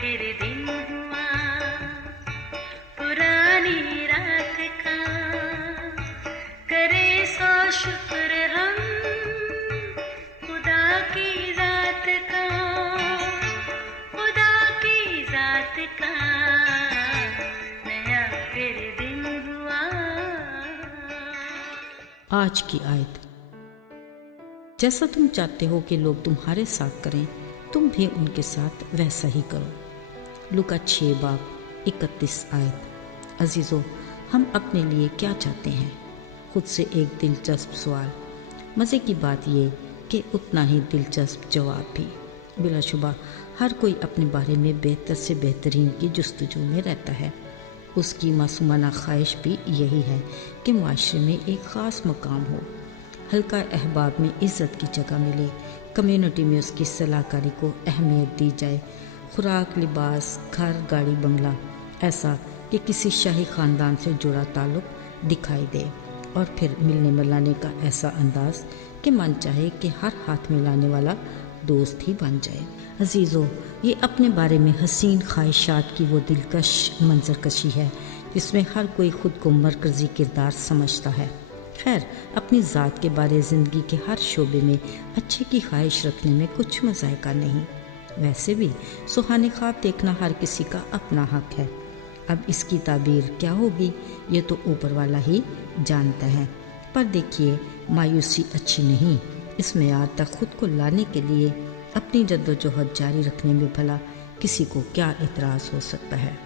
फिर दिन हुआ पुरानी रात का, करे सौ शुक्र हम खुदा की जात का, खुदा की जात का, नया फिर दिन हुआ। आज की आयत। जैसा तुम चाहते हो कि लोग तुम्हारे साथ करें, तुम भी उनके साथ वैसा ही करो। लूका 6 बाब 31 आयत। अजीज़ों, हम अपने लिए क्या चाहते हैं? खुद से एक दिलचस्प सवाल। मज़े की बात ये कि उतना ही दिलचस्प जवाब भी। बिलाशुबा हर कोई अपने बारे में बेहतर से बेहतरीन की जुस्तजू में रहता है। उसकी मासूमाना ख्वाहिश भी यही है कि माशरे में एक ख़ास मकाम हो, हल्का अहबाब में इज़्ज़त की जगह मिले, कम्युनिटी में उसकी सलाहकारी को अहमियत दी जाए, खुराक, लिबास, घर, गाड़ी, बंगला, ऐसा कि किसी शाही ख़ानदान से जुड़ा ताल्लुक़ दिखाई दे, और फिर मिलने मिलाने का ऐसा अंदाज़ कि मन चाहे कि हर हाथ मिलाने वाला दोस्त ही बन जाए। अजीज़ों, ये अपने बारे में हसीन ख्वाहिशात की वो दिलकश मंजरकशी है जिसमें हर कोई ख़ुद को मरकज़ी किरदार समझता है। खैर, अपनी ज़ात के बारे ज़िंदगी के हर शोबे में अच्छे की ख्वाहिश रखने में कुछ मज़ायका नहीं। वैसे भी सुहाने ख्वाब देखना हर किसी का अपना हक है। अब इसकी ताबीर क्या होगी ये तो ऊपर वाला ही जानता है। पर देखिए, मायूसी अच्छी नहीं। इस मेयार तक खुद को लाने के लिए अपनी जद्दोजहद जारी रखने में भला किसी को क्या इतराज़ हो सकता है?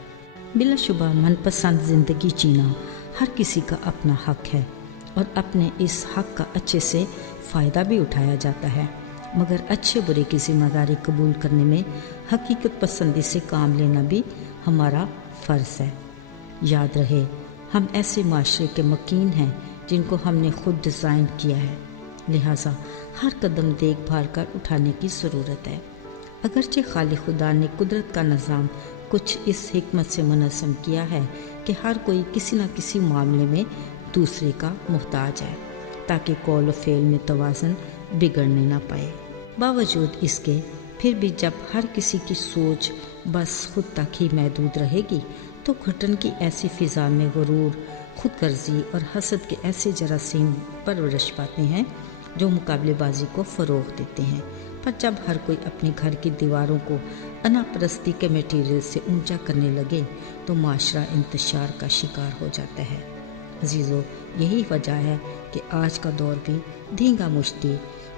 बिलाशुबा मनपसंद ज़िंदगी जीना हर किसी का अपना हक है और अपने इस हक का अच्छे से फ़ायदा भी उठाया जाता है, मगर अच्छे बुरे की ज़िम्मेदारी कबूल करने में हकीकत पसंदी से काम लेना भी हमारा फ़र्ज़ है। याद रहे, हम ऐसे माशरे के मकीन हैं जिनको हमने खुद डिज़ाइन किया है, लिहाजा हर कदम देखभाल कर उठाने की ज़रूरत है। अगरचे खालिक खुदा ने कुदरत का निज़ाम कुछ इस हिकमत से मुनज़्ज़म किया है कि हर कोई किसी न किसी मामले में दूसरे का मुहताज है, ताकि कौल व फ़ेल में तवाज़ुन बिगड़ने ना पाए। बावजूद इसके फिर भी जब हर किसी की सोच बस खुद तक ही महदूद रहेगी, तो घुटन की ऐसी फ़िज़ा में गुरूर, खुद गर्जी और हसद के ऐसे जरासीम परवरिश पाते हैं जो मुकाबलेबाजी को फ़रोग़ देते हैं। पर जब हर कोई अपने घर की दीवारों को अनापरस्ती के मटीरियल से ऊंचा करने लगे, तो माशरा इंतशार का शिकार हो जाता है। अजीज़ों, यही वजह है कि आज का दौर भी धींगा मुश्ती,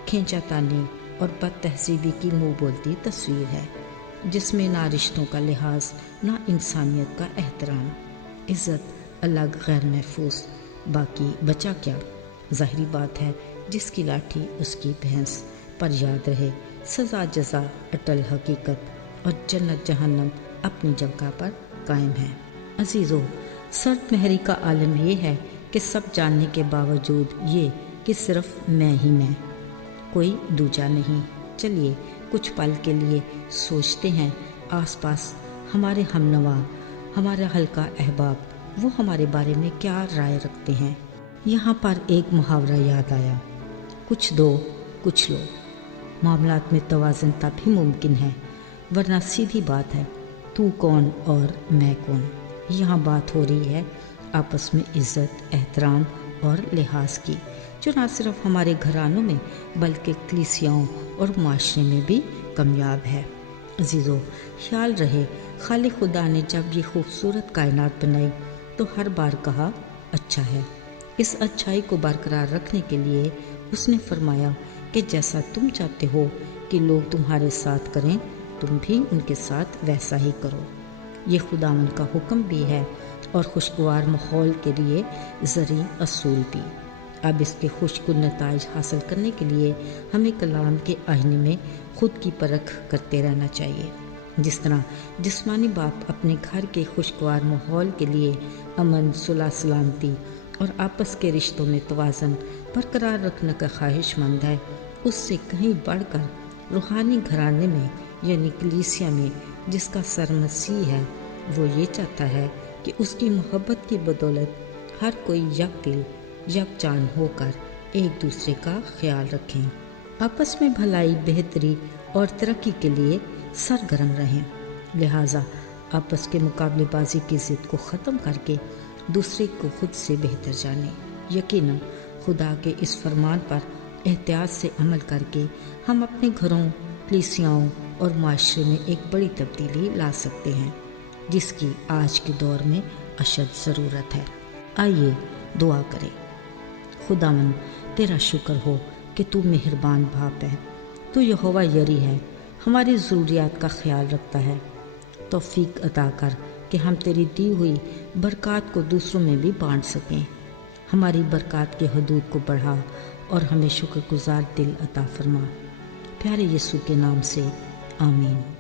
खींचातानी और बदतहज़ीबी की मुँह बोलती तस्वीर है, जिसमें ना रिश्तों का लिहाज, ना इंसानियत का एहतराम। इज़्ज़त अलग गैर महफूज, बाकी बचा क्या? ज़ाहिरी बात है, जिसकी लाठी उसकी भैंस। पर याद रहे, सज़ा जज़ा अटल हकीकत और जन्नत जहन्नम अपनी जगह पर कायम है। अजीज़ों, सर्द महरी का आलम यह है कि सब जानने के बावजूद ये कि सिर्फ मैं ही मैं, कोई दूजा नहीं। चलिए कुछ पल के लिए सोचते हैं, आसपास हमारे हमनवा, हमारा हल्का अहबाब, वो हमारे बारे में क्या राय रखते हैं। यहाँ पर एक मुहावरा याद आया, कुछ दो कुछ लो। मामलात में तवाज़ुन तभी मुमकिन है, वरना सीधी बात है, तू कौन और मैं कौन। यहाँ बात हो रही है आपस में इज़्ज़त, एहतराम और लिहाज की, जो न सिर्फ हमारे घरानों में बल्कि कलीसियाओं और माशरे में भी कामयाब है। अजीज़ों, ख्याल रहे, खालिक खुदा ने जब ये खूबसूरत कायनात बनाई तो हर बार कहा अच्छा है। इस अच्छाई को बरकरार रखने के लिए उसने फरमाया कि जैसा तुम चाहते हो कि लोग तुम्हारे साथ करें, तुम भी उनके साथ वैसा ही करो। ये खुदावन का हुक्म भी है और खुशगवार माहौल के लिए ज़री असूल भी। अब इसके खुशकुन नताइज हासिल करने के लिए हमें कलाम के आईने में खुद की परख करते रहना चाहिए। जिस तरह जिस्मानी बाप अपने घर के खुशगवार माहौल के लिए अमन, सुलह सलामती और आपस के रिश्तों में तवाज़ुन बरकरार रखने का ख्वाहिशमंद है, उससे कहीं बढ़कर रूहानी घराने में यानी कलीसिया में जिसका सर मसीह है, वो ये चाहता है कि उसकी मोहब्बत की बदौलत हर कोई यक दिल यक जान होकर एक दूसरे का ख्याल रखें, आपस में भलाई, बेहतरी और तरक्की के लिए सरगर्म रहें। لہٰذا آپس کے مقابلے بازی کی ضد کو ختم کر کے دوسرے کو خود سے بہتر جانیں۔ یقیناً خدا کے اس فرمان پر احتیاط سے عمل کر کے ہم اپنے گھروں، کلیسیاؤں اور معاشرے میں ایک بڑی تبدیلی لا سکتے ہیں، جس کی آج کے دور میں اشد ضرورت ہے۔ آئیے دعا کریں۔ خداوند تیرا شکر ہو کہ تو مہربان باپ ہے، تو یہوہ یری ہے، ہماری ضروریات کا خیال رکھتا ہے۔ توفیق عطا کر کہ ہم تیری دی ہوئی برکات کو دوسروں میں بھی بانٹ سکیں۔ ہماری برکات کے حدود کو بڑھا اور ہمیں شکر گزار دل عطا فرما۔ پیارے یسوع کے نام سے آمین۔